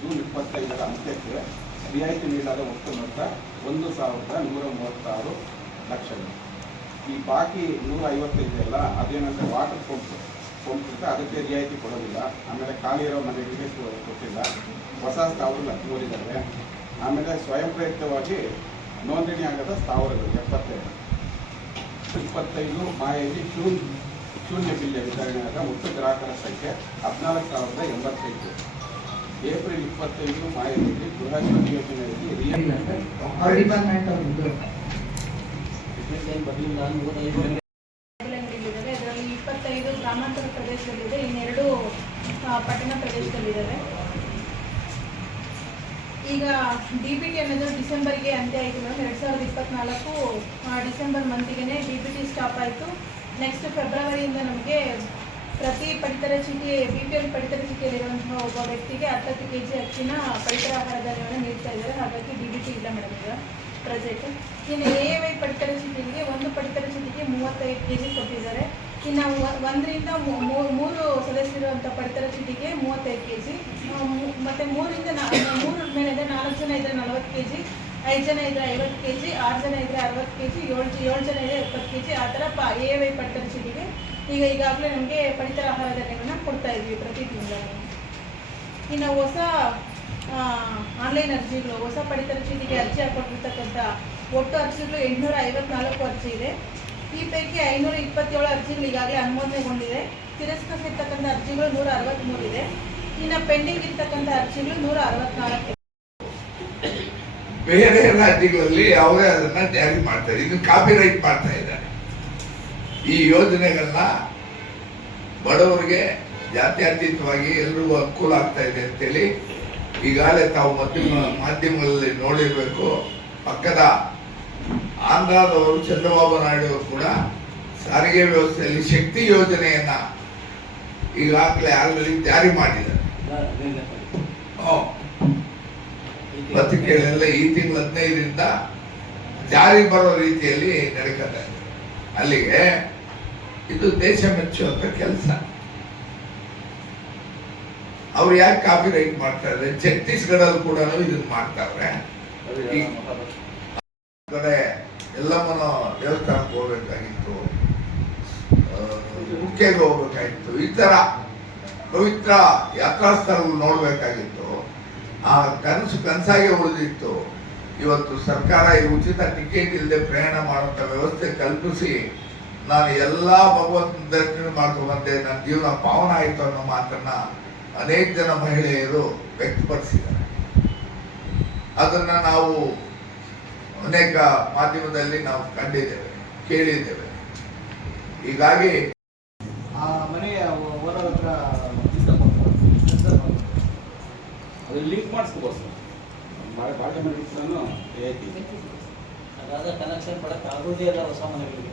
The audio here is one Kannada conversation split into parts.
ಜೂನ್ ಇಪ್ಪತ್ತೈದರ ಅಂತ್ಯಕ್ಕೆ ರಿಯಾಯಿತಿ ನೀಡಲಾದ ಒಟ್ಟು ಮೊತ್ತ ಒಂದು ಸಾವಿರದ ನೂರ ಮೂವತ್ತಾರು ಲಕ್ಷಗಳು ಈ ಬಾಕಿ ನೂರ ಐವತ್ತೈದು ಎಲ್ಲ ಅದೇನಂದ್ರೆ ವಾಟರ್ ಪಂಪ್ ಪಂಪ್ ಇರುತ್ತೆ. ಅದಕ್ಕೆ ರಿಯಾಯಿತಿ ಕೊಡೋದಿಲ್ಲ. ಆಮೇಲೆ ಖಾಲಿ ಇರೋ ಮನೆಗಳಿಗೆ ಕೊಟ್ಟಿಲ್ಲ. ಹೊಸ ಸ್ಥಾವರಗಳು ಹದಿಮೂರಿದ್ದಾವೆ ಆಮೇಲೆ ಸ್ವಯಂ ಪ್ರೇರಿತವಾಗಿ ನೋಂದಣಿ ಆಗದ ಸ್ಥಾವರಗಳು, ಎಪ್ಪತ್ತೈದು. ಇಪ್ಪತ್ತೈದು ಮಾಯಲ್ಲಿ ಶೂನ್ಯ ಶೂನ್ಯ ಬಿಲ್ಯ ವಿತರಣೆಯಾದ ಒಟ್ಟು ಗ್ರಾಹಕರ ಸಂಖ್ಯೆ ಹದಿನಾಲ್ಕು ಸಾವಿರದ ಎಂಬತ್ತೈದು. ಏಪ್ರಿಲ್ ಇಪ್ಪತ್ತೈದು ಮಾಹಿತಿ ಗೃಹ ಯೋಜನೆಯಲ್ಲಿ ಅದರಲ್ಲಿ ಇಪ್ಪತ್ತೈದು ಗ್ರಾಮಾಂತರ ಪ್ರದೇಶದಲ್ಲಿದೆ. ಇನ್ನೆರಡು ಪಟ್ಟಣ ಪ್ರದೇಶದಲ್ಲಿದ್ದಾವೆ ಈಗ ಡಿ ಬಿ ಟಿ ಅನ್ನೋದು ಡಿಸೆಂಬರ್ಗೆ ಅಂತ್ಯ ಆಯಿತು ಮೇಡಮ್. ಎರಡು ಸಾವಿರದ ಇಪ್ಪತ್ನಾಲ್ಕು ಡಿಸೆಂಬರ್ ಮಂತಿಗೆ ಡಿ ಬಿ ಟಿ ಸ್ಟಾಪ್ ಆಯಿತು. ನೆಕ್ಸ್ಟ್ ಫೆಬ್ರವರಿಯಿಂದ ನಮಗೆ ಪ್ರತಿ ಪಡಿತರ ಚೀಟಿ ಬಿ ಪಿ ಎಲ್ ಪಡಿತರ ಚೀಟಿಯಲ್ಲಿರುವಂತಹ ಒಬ್ಬ ವ್ಯಕ್ತಿಗೆ ಹತ್ತತ್ತು ಕೆ ಜಿ ಅಕ್ಕಿನ ಪಡಿತರ ಆಹಾರ ಧಾನ್ಯವನ್ನು ನೀಡ್ತಾ ಇದ್ದಾರೆ. ಹಾಗಾಗಿ ಡಿ ಬಿ ಟಿ ಇಲ್ಲ ಮೇಡಮ್ ಈಗ ಪ್ರೆಸೆಂಟ್ ಇನ್ನು ಎ ವೈ ಪಡಿತರ ಚೀಟಿಗೆ ಒಂದು ಪಡಿತರ ಚೀಟಿಗೆ ಮೂವತ್ತೈದು ಕೆ ಜಿ ಕೊಟ್ಟಿದ್ದಾರೆ. ಇನ್ನು ಒಂದರಿಂದ ಮೂರು ಸದಸ್ಯರುವಂಥ ಪಡಿತರ ಚೀಟಿಗೆ ಮೂವತ್ತೈದು ಕೆ ಜಿ ಮತ್ತು ಮೂರಿಂದ ಮೂರು ಮೇಲೆ ಇದ್ದರೆ ನಾಲ್ಕು ಜನ ಇದ್ದರೆ ನಲವತ್ತು ಕೆ ಜಿ ಐದು ಜನ ಇದ್ದರೆ ಐವತ್ತು ಕೆ ಜಿ ಆರು ಜನ ಇದ್ದರೆ ಅರವತ್ತು ಕೆ ಜಿ, ಏಳು ಏಳು ಜನ ಇದ್ದರೆ ಎಪ್ಪತ್ತು ಕೆ ಜಿ ಆ ಥರ ಪ ಎ ವೈ ಪಡಿತರ ಚೀಟಿಗೆ ಈಗ ಈಗಾಗಲೇ ನಮಗೆ ಪಡಿತರ ಆಹಾರ ಧಾನ್ಯಗಳನ್ನ ಕೊಡ್ತಾ ಇದ್ವಿ ಪ್ರತಿ ತಿಂಗಳು. ಇನ್ನು ಹೊಸ ಆನ್ಲೈನ್ ಅರ್ಜಿಗಳು, ಹೊಸ ಪಡಿತರ ಚೀಟಿಗೆ ಅರ್ಜಿ ಹಾಕೊಂಡಿರ್ತಕ್ಕಂಥ ಒಟ್ಟು ಅರ್ಜಿಗಳು ಎಂಟುನೂರ ಐವತ್ನಾಲ್ಕು ಅರ್ಜಿ ಇದೆ. ಈ ಪೈಕಿ ಐನೂರ ಇಪ್ಪತ್ತೇಳು ಅರ್ಜಿಗಳು ಈಗಾಗಲೇ ಅನುಮೋದನೆಗೊಂಡಿದೆ ತಿರಸ್ಕರಿಸಿರ್ತಕ್ಕಂಥ ಅರ್ಜಿಗಳು ನೂರ ಅರವತ್ತ್ಮೂರು ಇದೆ. ಇನ್ನು ಪೆಂಡಿಂಗ್ ಇರ್ತಕ್ಕಂಥ ಅರ್ಜಿಗಳು ನೂರ ಅರವತ್ನಾಲ್ಕು ಬೇರೆ ರಾಜ್ಯಗಳಲ್ಲಿ ಅವರೇ ಅದನ್ನ ಜಾರಿ ಮಾಡ್ತಾರೆ. ಇದು ಕಾಪಿ ರೈಟ್ ಮಾಡ್ತಾ ಇದ್ದಾರೆ. ಈ ಯೋಜನೆಗಳನ್ನ ಬಡವರಿಗೆ ಜಾತ್ಯತೀತವಾಗಿ ಎಲ್ರಿಗೂ ಅನುಕೂಲ ಆಗ್ತಾ ಇದೆ ಅಂತೇಳಿ ಈಗಾಗಲೇ ತಾವು ಮಾಧ್ಯಮ ಮಾಧ್ಯಮಗಳಲ್ಲಿ ನೋಡಿರಬೇಕು. ಪಕ್ಕದ ಆಂಧ್ರದವರು ಚಂದ್ರಬಾಬು ನಾಯ್ಡು ಅವರು ಕೂಡ ಸಾರಿಗೆ ವ್ಯವಸ್ಥೆಯಲ್ಲಿ ಶಕ್ತಿ ಯೋಜನೆಯನ್ನ ಈಗಾಗಲೇ ಆಲ್ರೆಡಿ ಜಾರಿ ಮಾಡಿದ್ದಾರೆ. ಪತ್ರಿಕೆಗಳೆಲ್ಲ ಈ ತಿಂಗಳ ಹದಿನೈದರಿಂದ ಜಾರಿ ಬರೋ ರೀತಿಯಲ್ಲಿ ನಡೀತಾ ಇದೆ. ಅಲ್ಲಿಗೆ ಇದು ದೇಶ ಮೆಚ್ಚುವಂತ ಕೆಲಸ. ಅವ್ರು ಯಾಕೆ ಕಾಪಿ ರೈಟ್ ಮಾಡ್ತಾ ಇದ್ದಾರೆ? ಛತ್ತೀಸ್ಗಢಲ್ಲಿ ಕೂಡ ಇದನ್ನ ಮಾಡ್ತಾವ್ರೆ. ಕಡೆ ಎಲ್ಲಮ್ಮನ ದೇವಸ್ಥಾನಕ್ಕೆ ಹೋಗ್ಬೇಕಾಗಿತ್ತು. ಮುಖ್ಯಗೆ ಹೋಗ್ಬೇಕಾಗಿತ್ತು. ಈ ತರ ಪವಿತ್ರ ಯಾತ್ರಾ ಸ್ಥಳಗಳು ನೋಡ್ಬೇಕಾಗಿತ್ತು. ಆ ಕನಸು ಕನಸಾಗೆ ಉಳಿದಿತ್ತು. ಇವತ್ತು ಸರ್ಕಾರ ಈ ಉಚಿತ ಟಿಕೆಟ್ ಇಲ್ಲದೆ ಪ್ರಯಾಣ ಮಾಡುವಂತ ವ್ಯವಸ್ಥೆ ಕಲ್ಪಿಸಿ ನಾನು ಎಲ್ಲಾ ಭಗವಂತನ ದರ್ಶನ ಮಾಡ್ಕೊಂಡು ಬಂದೆ ನನ್ನ ಜೀವನ ಪಾವನ ಆಯಿತು ಅನ್ನೋ ಮಾತನ್ನ ಅನೇಕ ಜನ ಮಹಿಳೆಯರು ವ್ಯಕ್ತಪಡಿಸಿದ್ದಾರೆ. ಅದನ್ನ ನಾವು ಅನೇಕ ಮಾಧ್ಯಮದಲ್ಲಿ ನಾವು ಕಂಡಿದ್ದೇವೆ ಕೇಳಿದ್ದೇವೆ. ಹೀಗಾಗಿ ಆ ಮನೆಯ ಓನರ್ ಹತ್ರ ಇಸ್ಕೊಂಡ್ಬಂದ್ರು. ಅದು ಲಿಂಕ್ ಮಾಡಿಸ್ಕೋಬೋದು ಸರ್. ಮನೆ ಅದಾದ ಕನೆಕ್ಷನ್ ಪಡಕ್ಕೆ ಆಗೋದೇ ಇಲ್ಲ ಹೊಸ ಮನೆಗಳಿಗೆ.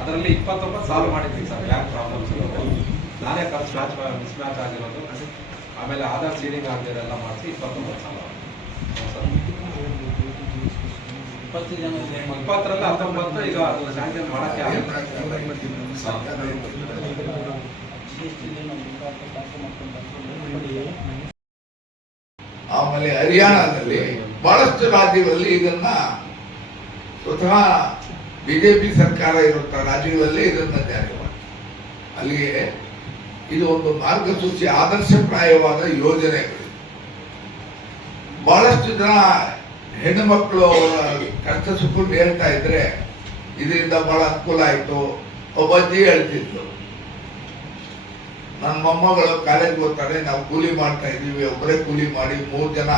ಅದರಲ್ಲಿ ಇಪ್ಪತ್ತೊಂಬತ್ತು ಸಾಲ್ವ್ ಮಾಡಿದ್ವಿ ಸರ್ ಬ್ಯಾಂಕ್ ಪ್ರಾಬ್ಲಮ್ಸ್ ನಾನೇ ಖರ್ಚು ಮ್ಯಾಚ್ ಮಿಸ್ ಮ್ಯಾಚ್ ಆಗಿರೋದು. ಆಮೇಲೆ ಆಧಾರ್ ಸೀಡಿಂಗ್ ಆಗದಿರೆಲ್ಲ ಮಾಡಿಸಿ ಇಪ್ಪತ್ತೊಂಬತ್ತು ಸಾಲ. ಇಪ್ಪತ್ತರಲ್ಲಿ ಹತ್ತೊಂಬತ್ತು, ಈಗ ಅದು ಸ್ಯಾಂಕ್ಷನ್ ಮಾಡಕ್ಕೆ ಆಮೇಲೆ ಹರಿಯಾಣದಲ್ಲಿ ಬಹಳಷ್ಟು ರಾಜ್ಯಗಳಲ್ಲಿ ಇದನ್ನ ಸ್ವತಃ ಬಿಜೆಪಿ ಸರ್ಕಾರ ಇರುವಂಥ ರಾಜ್ಯಗಳಲ್ಲೇ ಇದನ್ನ ಜಾರಿ ಮಾಡಿ ಅಲ್ಲಿಗೆ ಇದು ಒಂದು ಮಾರ್ಗಸೂಚಿ, ಆದರ್ಶಪ್ರಾಯವಾದ ಯೋಜನೆಗಳು. ಬಹಳಷ್ಟು ಜನ ಹೆಣ್ಣು ಮಕ್ಕಳು ಕಷ್ಟ ಸುಖ ಹೇಳ್ತಾ ಇದ್ರೆ ಇದರಿಂದ ಬಹಳ ಅನುಕೂಲ ಆಯಿತು. ಒಬ್ಬ ಅಜ್ಜಿ ಹೇಳ್ತಿದ್ಲು ನನ್ನ ಮೊಮ್ಮಗಳು ಕಾಲೇಜ್ಗೆ ಹೋಗ್ತಾರೆ ನಾವು ಕೂಲಿ ಮಾಡ್ತಾ ಇದ್ದೀವಿ ಒಬ್ಬರೇ ಕೂಲಿ ಮಾಡಿ ಮೂರು ಜನ